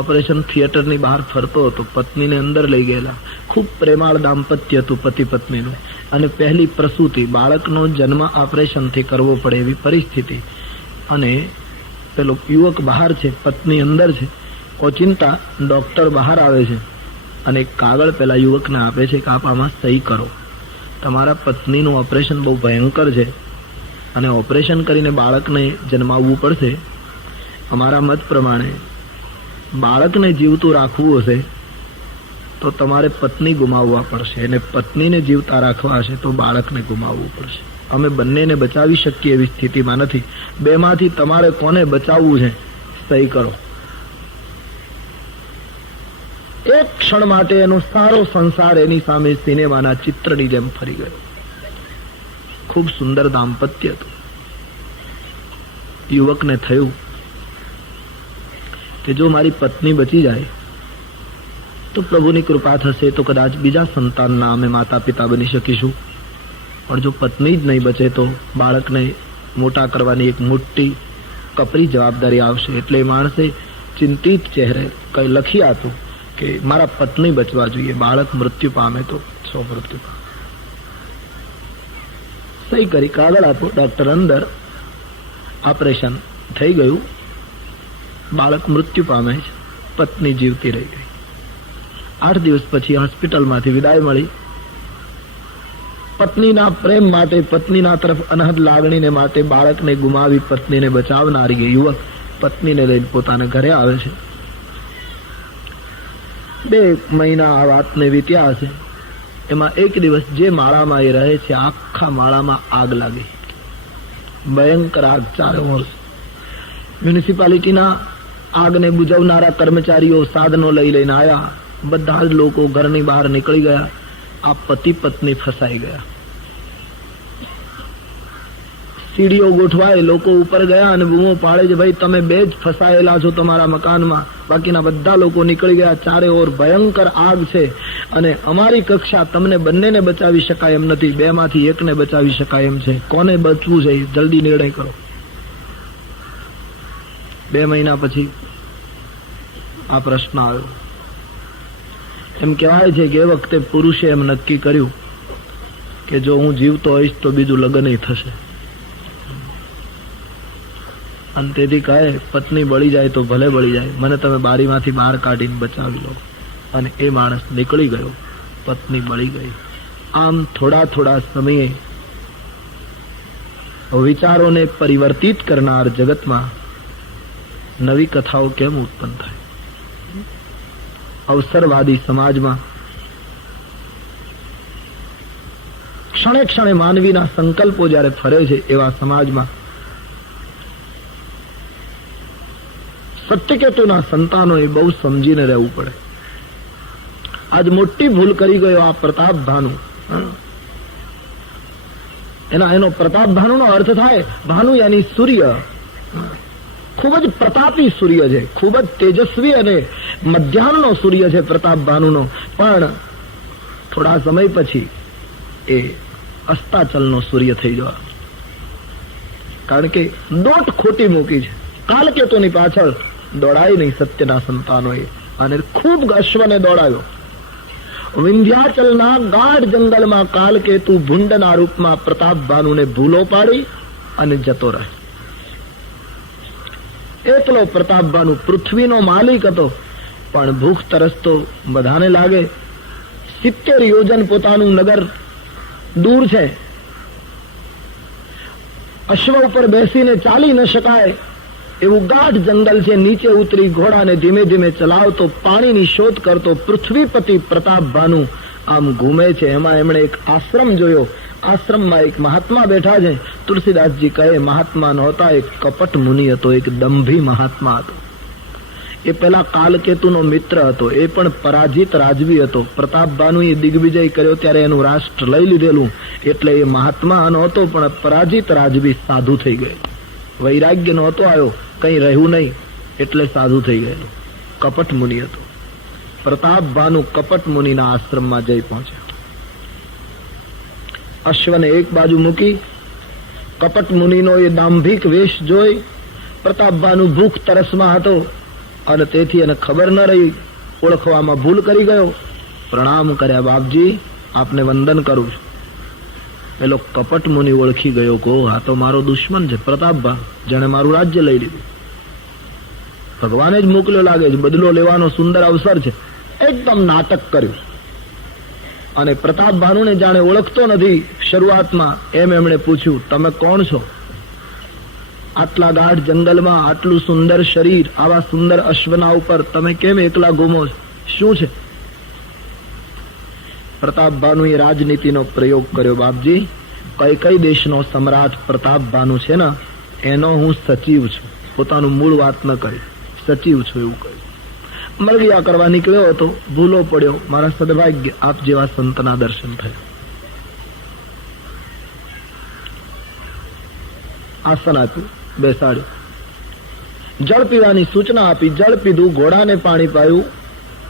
ઓપરેશન થિયેટરની બહાર ફરતો હતો, પત્નીને અંદર લઈ ગયેલા. ખૂબ પ્રેમાળ દાંપત્ય હતું પતિ પત્નીનું, અને પહેલી પ્રસૂતિ, બાળકનો જન્મ ઓપરેશનથી કરવો પડે એવી પરિસ્થિતિ. અને પેલો યુવક બહાર છે, પત્ની અંદર છે. ઓચિંતા ડોક્ટર બહાર આવે છે અને એક કાગળ પેલા યુવકને આપે છે કે આપ આમાં સહી કરો. તમારા પત્નીનું ઓપરેશન બહુ ભયંકર છે અને ઓપરેશન કરીને બાળકને જન્માવવું પડશે. અમારા મત પ્રમાણે બાળકને જીવતું રાખવું હશે તો તમારે પત્ની ગુમાવવા પડશે, અને પત્નીને જીવતા રાખવા હશે તો બાળકને ગુમાવવું પડશે. અમે બંનેને બચાવી શકીએ એવી સ્થિતિમાં નથી. બેમાંથી તમારે કોને બચાવવું છે, સહી કરો. એક ક્ષણ માટે એનો સારો સંસાર એની સામે સિનેમાના ચિત્રની જેમ ફરી ગયો. ખૂબ સુંદર દાંપત્ય હતું. યુવકને થયું કે જો મારી પત્ની બચી જાય તો પ્રભુની કૃપા થશે તો કદાચ બીજા સંતાનના અમે માતા પિતા બની શકીશું, પણ જો પત્ની જ નહીં બચે તો બાળકને મોટા કરવાની એક મોટી કપરી જવાબદારી આવશે. એટલે માણસે ચિંતિત ચહેરે કઈ લખી આપ્યું કે મારા પત્ની બચવા જોઈએ, બાળક મૃત્યુ પામે તો મૃત્યુ પામે. સહી કરી, કાગળ આપો. ડોક્ટર અંદર, ઓપરેશન થઈ ગયું, બાળક મૃત્યુ પામે છે, પત્ની જીવતી રહી ગઈ. 8 દિવસ પછી હોસ્પિટલમાંથી વિદાય મળી. પત્નીના પ્રેમ માટે, પત્નીના તરફ અનહદ લાગણીને માટે બાળકને ગુમાવી પત્નીને બચાવનારી યુવક પત્નીને લઈને પોતાના ઘરે આવે છે. 2 મહિના આ વાતને વીત્યા હશે. એમાં એક દિવસ જે માળામાં એ રહે છે, આખા માળામાં આગ લાગી, ભયંકર આગ. 4 વર્ષ મ્યુનિસિપાલિટીના આગને બુઝાવનારા કર્મચારીઓ સાધનો લઈને આવ્યા. બધા જ લોકો ઘરની બહાર નીકળી ગયા. આ પતિ પત્ની ફસાઈ ગયા. સીડીઓ ગોઠવાય, લોકો ઉપર ગયા અને બૂમો પાડે છે, ભાઈ તમે 2 જ ફસાયેલા છો તમારા મકાનમાં, બાકીના બધા લોકો નીકળી ગયા. 4 ઓર ભયંકર આગ છે અને અમારી કક્ષા તમને બંનેને બચાવી શકાય એમ નથી, 2 માંથી એકને બચાવી શકાય એમ છે. કોને બચવું છે જલ્દી નિર્ણય કરો. 2 મહિના પછી આ પ્રશ્ન આવ્યો. એમ કહેવાય છે કે એ વખતે પુરુષે એમ નક્કી કર્યું કે જો હું જીવતો હોઈશ તો બીજું લગ્ન થશે. અને તેથી કહે પત્ની બળી જાય તો ભલે બળી જાય, મને તમે બારીમાંથી બહાર કાઢીને બચાવી લો. અને એ માણસ નીકળી ગયો, પત્ની બળી ગઈ. આમ થોડા થોડા સમયે વિચારોને પરિવર્તિત કરનાર જગતમાં નવી કથાઓ કેમ ઉત્પન્ન થાય? અવસરવાદી સમાજમાં ક્ષણે ક્ષણે માનવીના સંકલ્પો જ્યારે ફરે છે, એવા સમાજમાં સત્યકેતુના સંતાનોએ બહુ સમજીને રહેવું પડે. આજ મોટી ભૂલ કરી ગયો આ પ્રતાપ ભાનુ. એનો પ્રતાપ ભાનુનો અર્થ થાય, ભાનુ યાની સૂર્ય. ખૂબ જ પ્રતાપી સૂર્ય છે, ખૂબ જ તેજસ્વી અને મધ્યાહનનો સૂર્ય છે પ્રતાપ ભાનુનો. પણ થોડા સમય પછી એ અસ્તાચલનો સૂર્ય થઈ જવા. કારણ કે દોટ ખોટી મૂકી છે. કાલકેતુની પાછળ દોડાય નહીં સત્યના સંતાનોએ, અને ખૂબ અશ્વને દોડાયો. વિંધ્યાચલના ગાઢ જંગલમાં કાલકેતુ ભૂંડના રૂપમાં પ્રતાપ ભાનુને ભૂલો પાડી અને જતો રહે. એકલો પ્રતાપ ભાનુ પૃથ્વીનો માલિક હતો, પણ ભૂખ તરસ તો બધાને લાગે. 70 યોજન પોતાનું નગર દૂર છે. અશ્વ ઉપર બેસીને ચાલી ન શકાય એવું ગાઢ જંગલ છે. નીચે ઉતરી ઘોડાને ધીમે ધીમે ચલાવતો, પાણીની શોધ કરતો પૃથ્વીપતિ પ્રતાપ ભાનુ આમ ઘૂમે છે. એમાં એમણે એક આશ્રમ જોયો. આશ્રમમાં એક મહાત્મા બેઠા છે. તુલસીદાસજી કહે, મહાત્મા નહોતા, એક કપટ મુનિ હતો, એક દંભી મહાત્મા હતો. એ પેલા કાલકેતુનો મિત્ર હતો. એ પણ પરાજિત રાજવી હતો. પ્રતાપ ભાનુએ દિગ્વિજય કર્યો ત્યારે એનું રાષ્ટ્ર લઈ લીધેલું, એટલે એ મહાત્મા નહોતો, પણ પરાજિત રાજવી સાધુ થઈ ગયો. વૈરાગ્ય નહોતો આવ્યો, કઈ રહ્યું નહીં, એટલે સાધુ થઈ ગયેલું. કપટ મુનિ હતો. પ્રતાપ ભાનુ કપટ મુનિના આશ્રમમાં જઈ પહોંચ્યા. અશ્વને એક બાજુ મૂકી, કપટ મુનિનો એ દાંભિક વેશ જોઈ પ્રતાપ ભાનુ ભૂખ તરસમાં હતો, અને તેથી એને ખબર ન રહી, ઓળખવામાં ભૂલ કરી ગયો. પ્રણામ કર્યા, બાપજી આપને વંદન કરું છું. પેલો કપટ મુનિ ઓળખી ગયો, કો આ તો મારો દુશ્મન છે પ્રતાપ ભાનુ, જેણે મારું રાજ્ય લઈ લીધું. ભગવાને જ મોકલ્યો લાગે છે, બદલો લેવાનો સુંદર અવસર છે. એકદમ નાટક કર્યું. અને પ્રતાપ ભાનુને જાણે ઓળખતો નથી શરૂઆતમાં, એમ એમણે પૂછ્યું, તમે કોણ છો? આટલા ગાઢ જંગલમાં આટલું સુંદર શરીર, આવા સુંદર અશ્વના ઉપર તમે કેમ એકલા ઘૂમો છો? શું છે? પ્રતાપ ભાનુએ રાજનીતિનો પ્રયોગ કર્યો. બાપજી, કઈ દેશનો સમ્રાટ પ્રતાપ ભાનુ છે ને, એનો હું સચિવ છું. પોતાનું મૂળ વાત ન કરી, સચિવ છું એવું કહ્યું. મરગિયા કરવા નીકળ્યો હતો, ભૂલો પડ્યો. મારા સદભાગ્ય આપ જેવા સંતના દર્શન થયા. આસન આપ્યું, બેસાડ્યું. જળ પીવાની સૂચના આપી, જળ પીધું. ઘોડાને પાણી પાયું.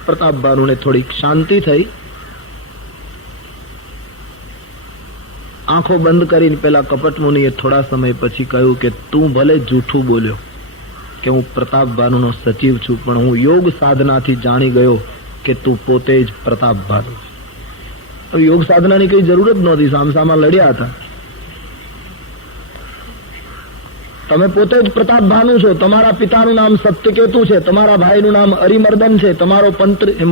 પ્રતાપ ભાનુને થોડીક શાંતિ થઈ. આંખો બંધ કરીને પેલા કપટ મુનિએ થોડા સમય પછી કહ્યું કે તું ભલે જૂઠું બોલ્યો કે હું પ્રતાપ ભાનુનો સચિવ છું, પણ હું યોગ સાધનાથી જાણી ગયો કે તું પોતે જ પ્રતાપ ભાનુ. યોગ સાધનાની કઈ જરૂર જ નહોતી, સામસામા લડ્યા હતા. તમે પોતે જ પ્રતાપ ભાનુ છો. તમારા પિતાનું નામ સત્યકેતુ છે, તમારા ભાઈનું નામ અરિમર્દન છે, તમારો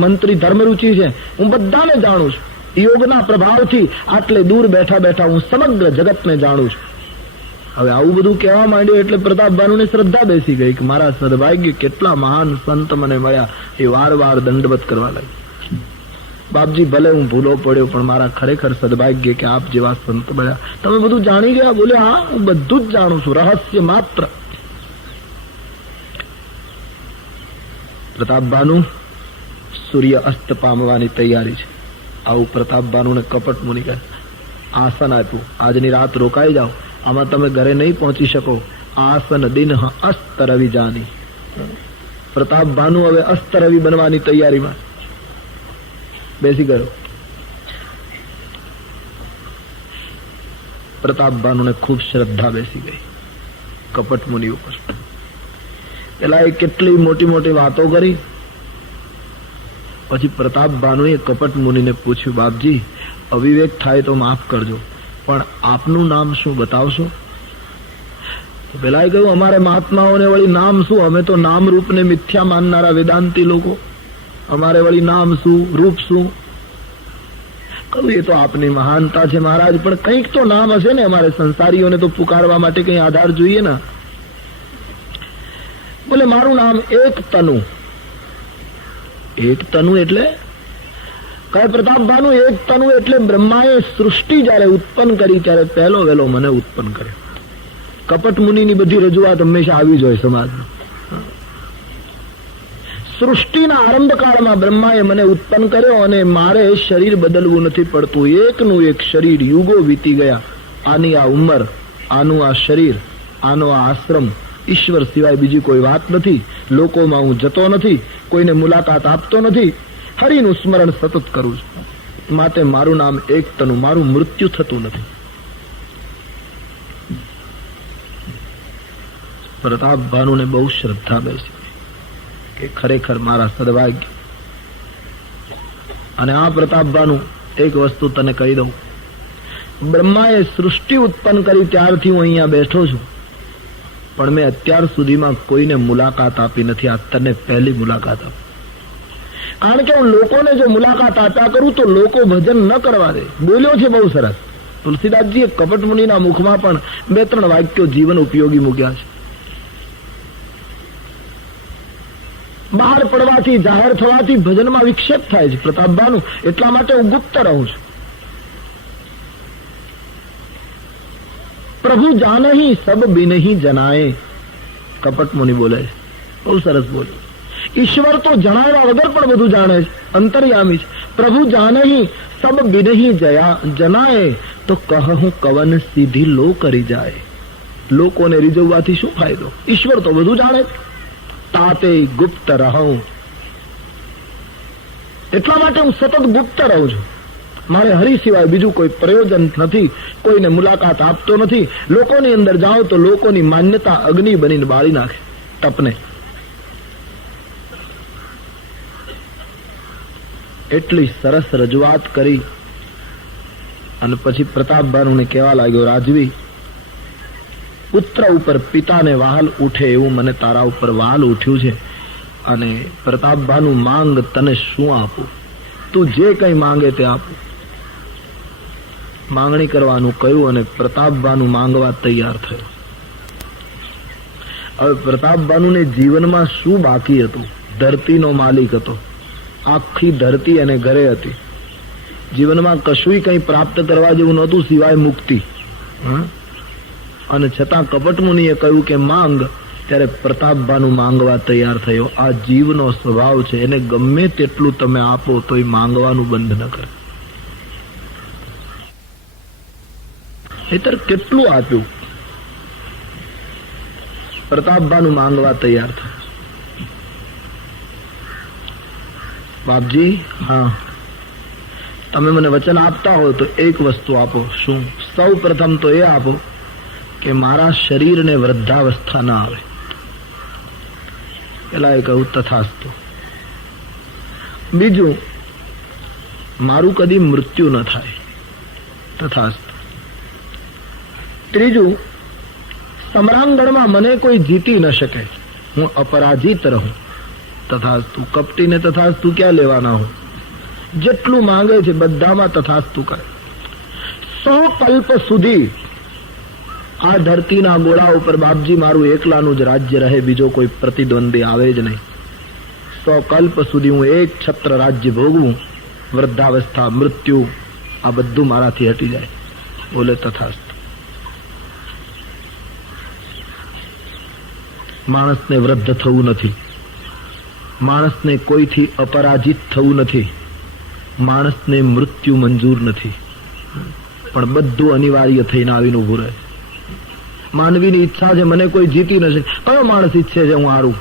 મંત્રી ધર્મરુચિ છે. હું બધાને જાણું છું. યોગના પ્રભાવથી આટલે દૂર બેઠા બેઠા હું સમગ્ર જગતને જાણું છું. હવે આવું બધું કહેવા માંડ્યો એટલે પ્રતાપ ભાનુને શ્રદ્ધા બેસી ગઈ કે મારા સદભાગ્ય કેટલા મહાન સંત મને મળ્યા. એ વાર દંડવત કરવા લાગી. બાપજી, ભલે હું ભૂલો પડ્યો, પણ મારા ખરેખર સદભાગ્ય કે આપ જેવા સંત મળ્યા. તમે બધું જાણી ગયા? બોલે, હા, હું બધું જ જાણું છું, રહસ્ય માત્ર. પ્રતાપ ભાનુ, સૂર્ય અસ્ત પામવાની તૈયારી છે. આવું પ્રતાપ ભાનુને કપટ મુનિ કહે. આસન આપ્યું, આજની રાત રોકાઈ જાઓ, આમાં તમે ઘરે નહીં પહોંચી શકો. આસન દિન અસ્ત રવિ જાની. પ્રતાપ ભાનુ હવે અસ્ત રવિ બનવાની તૈયારીમાં બેસી ગયો. પ્રતાપ ભાનુને ખૂબ શ્રદ્ધા બેસી ગઈ કપટ મુનિ ઉપર. પેલા એ કેટલી મોટી મોટી વાતો કરી. પછી પ્રતાપ ભાનુએ કપટ મુનિને પૂછ્યું, બાપજી, અવિવેક થાય તો માફ કરજો, પણ આપનું નામ શું બતાવશો? પેલા કહ્યું, અમારે મહાત્માઓને વળી નામ શું? અમે તો નામ રૂપને મિથ્યા માનનારા વેદાંતી લોકો. અમારે વળી નામ શું, રૂપ શું? કહું એ તો આપની મહાનતા છે મહારાજ, પણ કંઈક તો નામ હશે ને, અમારે સંસારીઓને તો પુકારવા માટે કઈ આધાર જોઈએ ને. બોલે મારું નામ એક તનુ. એક તનુ એટલે કહે પ્રતાપભાનું એક તનુ એટલે બ્રહ્માએ સૃષ્ટિ જયારે ઉત્પન્ન કરી ત્યારે પહેલો વહેલો મને ઉત્પન્ન કર્યો. કપટ મુનિની બધી રજૂઆત હંમેશા આવી જ હોય સમાજમાં. સૃષ્ટિના આરંભકાળમાં બ્રહ્માએ મને ઉત્પન્ન કર્યો અને મારે શરીર બદલવું નથી પડતું. એકનું એક શરીર, યુગો વીતી ગયા. આની આ ઉંમર, આનું આ શરીર, આનો આ આશ્રમ, ઈશ્વર સિવાય બીજી કોઈ વાત નથી. લોકોમાં હું જતો નથી, કોઈને મુલાકાત આપતો નથી, હરિનું સ્મરણ સતત કરું છું. માટે મારું નામ એક તનું, મારું મૃત્યુ થતું નથી. પ્રતાપ ભાનુને બહુ શ્રદ્ધા બેસી કે ખરેખર મારા સદભાગ્ય. અને આ પ્રતાપ ભાનુ એક વસ્તુ તને કહી દઉં, બ્રહ્માએ સૃષ્ટિ ઉત્પન્ન કરી ત્યારથી હું અહીંયા બેઠો છું, પણ મેં અત્યાર સુધીમાં કોઈને મુલાકાત આપી નથી. આ તને પહેલી મુલાકાત આપી. કારણ કે હું લોકોને જો મુલાકાત આપ્યા કરું તો લોકો ભજન ન કરવા દે. બોલ્યો છે બહુ સરસ તુલસીદાસજીએ કપટ મુનિના મુખમાં પણ 2-3 વાક્યો જીવન ઉપયોગી મૂક્યા છે. બહાર પડવાથી, જાહેર થવાથી ભજનમાં વિક્ષેપ થાય છે પ્રતાપભાનું, એટલા માટે હું ગુપ્ત રહું છું. પ્રભુ જાનહી સબ બિનહી જનાએ, કપટ મુનિ બોલે છે, બહુ સરસ બોલે. ઈશ્વર તો જણાવ્યા વગર પણ બધું જાણે છે, અંતર્યામી છે. પ્રભુ જાનહી સબ બિનહી જનાએ તો કહું કવન સીધી લો કરી જાય. લોકોને રીઝવવાથી શું ફાયદો? ઈશ્વર તો બધું જાણે છે. તાતે ગુપ્ત રહું, એટલા માટે હું સતત ગુપ્ત રહું છું. મારે હરિ સિવાય બીજું કોઈ પ્રયોજન નથી, કોઈને મુલાકાત આપતો નથી. લોકોની અંદર જાઓ તો લોકોની માન્યતા અગ્નિ બનીને બાળી નાખે તપને. એટલી સરસ રજૂઆત કરી અને પછી પ્રતાપભાનુને કહેવા લાગ્યો, રાજવી, પુત્ર ઉપર પિતાને વહાલ ઉઠે એવું મને તારા ઉપર વહાલ ઉઠ્યું છે. અને પ્રતાપભાનું માંગ, તને શું આપું? તું જે કઈ માંગે તે આપું. માંગણી કરવાનું કહ્યું અને પ્રતાપભાનું માંગવા તૈયાર થયો. હવે પ્રતાપભાનુને જીવનમાં શું બાકી હતું? ધરતીનો માલિક હતો, આખી ધરતી એને ઘરે હતી. જીવનમાં કશું કઈ પ્રાપ્ત કરવા જેવું નહોતું સિવાય મુક્તિ. અને છતાં કપટ મુનિએ કહ્યું કે માંગ, ત્યારે પ્રતાપભાનું માંગવા તૈયાર થયો. આ જીવનો સ્વભાવ છે, એને ગમે તેટલું તમે આપો તો એ માંગવાનું બંધ ન કરે. નહીંતર કેટલું આપ્યું? પ્રતાપભાનું માંગવા તૈયાર થયો. બાપજી, હા, તમે મને વચન આપતા હો તો એક વસ્તુ આપો. શું? સૌ પ્રથમ તો એ આપો કે મારા શરીરને વૃદ્ધાવસ્થા ના આવે. પેલા એ કહ્યું તથાસ્તુ. બીજું, મારું કદી મૃત્યુ ન થાય. તથાસ્તુ. ત્રીજું, સમરાંગણમાં મને કોઈ જીતી ન શકે, હું અપરાજિત રહું. તથાસ્તુ. કપટીને તથાસ્તુ ક્યાં લેવાના હું? જેટલું માંગે છે બધામાં તથાસ્તુ કરે. 100 કલ્પ સુધી આ ધરતીના ગોળા ઉપર બાપજી મારું એકલાનું જ રાજ્ય રહે, બીજો કોઈ પ્રતિદ્વંદી આવે જ નહીં. 100 કલ્પ સુધી હું એક છત્ર રાજ્ય ભોગવું. વૃદ્ધાવસ્થા, મૃત્યુ, આ બધું મારાથી હટી જાય. બોલે તથાસ્તુ. માણસને વૃદ્ધ થવું નથી, માણસને કોઈથી અપરાજિત થવું નથી, માણસને મૃત્યુ મંજૂર નથી, પણ બધું અનિવાર્ય થઈને આવીને ઉભું રહે. માનવીની ઈચ્છા છે મને કોઈ જીતી ન શકે. કયો માણસ ઈચ્છે છે હું હારું?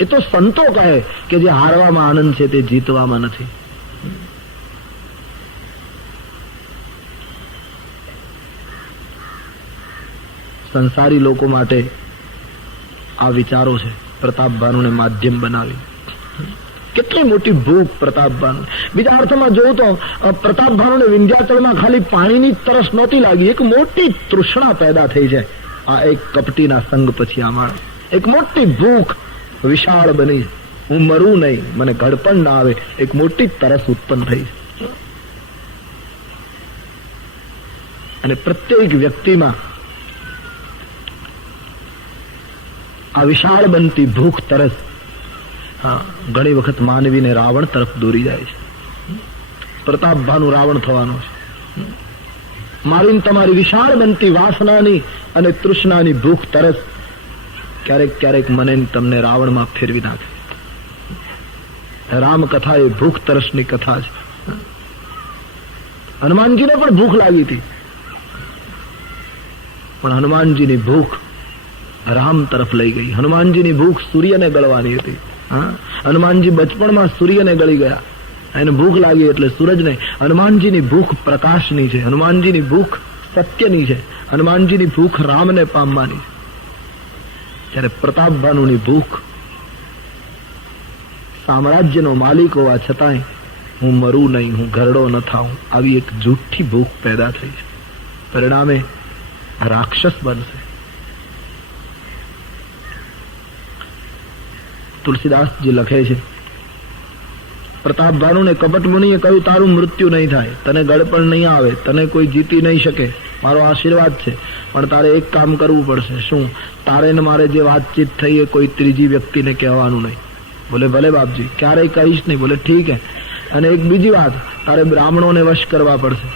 એ તો સંતો કહે કે જે હારવામાં આનંદ છે તે જીતવામાં નથી. સંસારી લોકો માટે આ વિચારો છે પ્રતાપભાનુને માધ્યમ બનાવી. કેટલી મોટી ભૂખ પ્રતાપભાનુ. બીજા અર્થમાં જોઉં તો પ્રતાપભાનુને વિંધ્યાચલમાં ખાલી પાણીની તરસ નહોતી લાગી, એક મોટી તૃષ્ણા પેદા થઈ છે આ એક કપટીના સંગ પછી. આ માણસ એક મોટી ભૂખ વિશાળ બની. હું મરું નહીં, મને ઘડપણ ના આવે, એક મોટી તરસ ઉત્પન્ન થઈ. અને પ્રત્યેક વ્યક્તિમાં આ વિશાળ બનતી ભૂખ તરસ ઘણી વખત માનવીને રાવણ તરફ દોરી જાય છે. પ્રતાપભાનું રાવણ થવાનું છે. મારી તમારી વિશાળ બનતી વાસનાની અને તૃષ્ણાની ભૂખ તરસ ક્યારેક ક્યારેક મને તમને રાવણમાં ફેરવી નાખે. રામકથા એ ભૂખ તરસની કથા છે. હનુમાનજીને પણ ભૂખ લાગી હતી, પણ હનુમાનજીની ભૂખ રામ તરફ લઈ ગઈ. હનુમાનજીની ભૂખ સૂર્યને ગળવાની હતી. હનુમાનજી બચપણમાં સૂર્યને ગળી ગયા. એને ભૂખ લાગી એટલે સૂરજ નહીં. હનુમાનજીની ભૂખ પ્રકાશની છે. હનુમાનજીની ભૂખ સત્યની છે. હનુમાનજીની ભૂખ રામને પામવાની છે. ત્યારે પ્રતાપભાનુની ભૂખ સામ્રાજ્યનો માલિક હોવા છતાંય હું મરું નહીં, હું ઘરડો ન થાઉં, આવી એક જૂઠી ભૂખ પેદા થઈ છે. પરિણામે રાક્ષસ બનશે. તુલસીદાસજી લખે છે, પ્રતાપભાનુને કપટ મુનિએ કહ્યું, તારું મૃત્યુ નહીં થાય, તને ગળપણ નહીં આવે, તને કોઈ જીતી નહીં શકે, મારો આશીર્વાદ છે, પણ તારે એક કામ કરવું પડશે. શું? તારે ને મારે જે વાતચીત થઈ એ કોઈ ત્રીજી વ્યક્તિને કહેવાનું નહીં. બોલે ભલે બાપજી, ક્યારેય કહીશ નહીં. બોલે ઠીક હે. અને એક બીજી વાત, તારે બ્રાહ્મણોને વશ કરવા પડશે.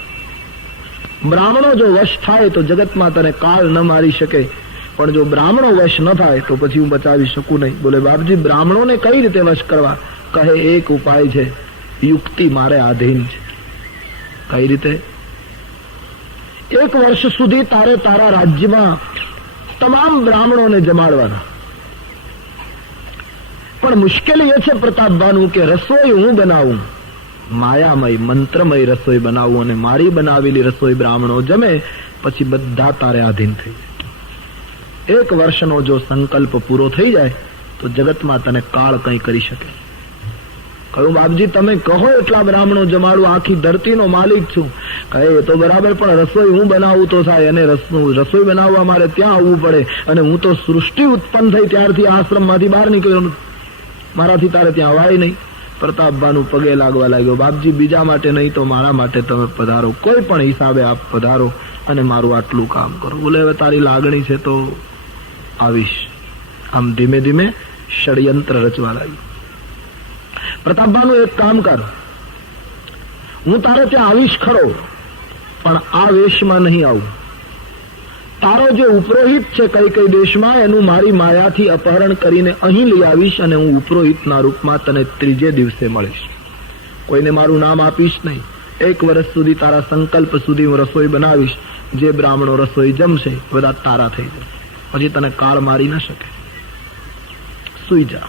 બ્રાહ્મણો જો વશ થાય તો જગતમાં તને કાળ ન મારી શકે, પણ જો બ્રાહ્મણો વશ ન થાય તો પછી હું બચાવી શકું નહીં. બોલે બાપજી, બ્રાહ્મણોને કઈ રીતે વશ કરવા? કહે એક ઉપાય છે, યુક્તિ મારે આધીન છે. કઈ રીતે? 1 વર્ષ સુધી તારે તારા રાજ્યમાં તમામ બ્રાહ્મણોને જમાડવાના. પણ મુશ્કેલી એ છે પ્રતાપભાનું કે રસોઈ હું બનાવું, માયામય મંત્રમય રસોઈ બનાવું, અને મારી બનાવેલી રસોઈ બ્રાહ્મણો જમે પછી બધા તારે આધીન થઈ જાય. 1 વર્ષનો જો સંકલ્પ પૂરો થઈ જાય તો જગતમાં તને કાળ કંઈ કરી શકે. કહ્યું, બાપજી તમે કહો એટલા બ્રાહ્મણો જમાડું, આખી ધરતીનો માલિક છું. કહે એ તો બરાબર, પણ રસોઈ હું બનાવું તો થાય, અને રસોઈ બનાવવા મારે ત્યાં આવવું પડે, અને હું તો સૃષ્ટિ ઉત્પન્ન થઈ ત્યારથી આશ્રમમાંથી બહાર નીકળ્યો, મારાથી તારે ત્યાં અવાય નહીં. પ્રતાપભાનું પગે લાગવા લાગ્યો, બાપજી બીજા માટે નહીં તો મારા માટે તમે પધારો, કોઈ પણ હિસાબે આપ પધારો અને મારું આટલું કામ કરો. બોલે હવે તારી લાગણી છે તો આવીશ. આમ ધીમે ધીમે ષડયંત્ર રચવા લાગ્યું. પ્રતાપભાનું એક કામ કર, હું તારે ત્યાં આવીશ ખરો, પણ આ વેશમાં નહીં આવું. તારો જે ઉપરોહિત છે કઈ દેશમાં, એનું મારી માયાથી અપહરણ કરીને અહીં લઈ આવીશ, અને હું ઉપરોહિતના રૂપમાં તને 3જે દિવસે મળીશ. કોઈને મારું નામ આપીશ નહીં. 1 વર્ષ સુધી તારા સંકલ્પ સુધી હું રસોઈ બનાવીશ. જે બ્રાહ્મણો રસોઈ જમશે બધા તારા થઈ જશે, પછી તને કાળ મારી ન શકે. સુઈ જા.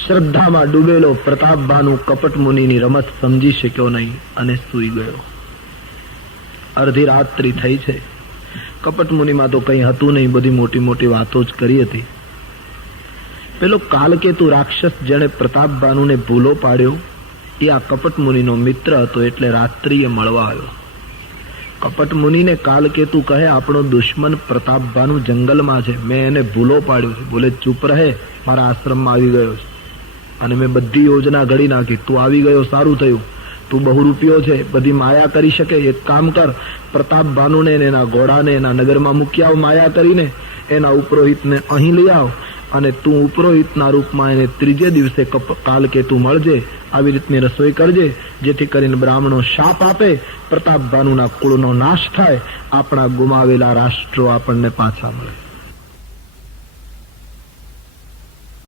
શ્રદ્ધામાં ડૂબેલો પ્રતાપભાનુ કપટ મુનિની રમત સમજી શક્યો નહીં અને સૂઈ ગયો. અડધી રાત્રિ થઈ છે. કપટ મુનિમાં તો કંઈ હતું નહીં, બધી મોટી મોટી વાતો જ કરી હતી. પેલો કાલકેતુ રાક્ષસ જેણે પ્રતાપભાનુને ભૂલો પાડ્યો એ આ કપટ મુનિનો મિત્ર હતો, એટલે રાત્રિએ મળવા આવ્યો. કપટ મુનિને કાલકેતુ કહે, આપણો દુશ્મન પ્રતાપભાનુ જંગલમાં છે, મેં એને ભૂલો પાડ્યો છે. બોલે ચૂપ રહે, મારા આશ્રમમાં આવી ગયો છે અને મેં બધી યોજના ઘડી નાખી. તું આવી ગયો સારું થયું, તું બહુરૂપિયો છે, બધી માયા કરી શકે. એક કામ કર, પ્રતાપભાનુને એના ઘોડાને એના નગરમાં મૂકી આવ, માયા કરીને એના ઉપરોહિતને અહીં લઈ આવ, અને તું ઉપરોહિતના રૂપમાં એને 3જે દિવસે કાલકેતુ મળજે. આવી રીતની રસોઈ કરજે, જેથી કરીને બ્રાહ્મણો શાપ આપે, પ્રતાપભાનુના કુળનો નાશ થાય, આપણા ગુમાવેલા રાષ્ટ્રો આપણને પાછા મળે.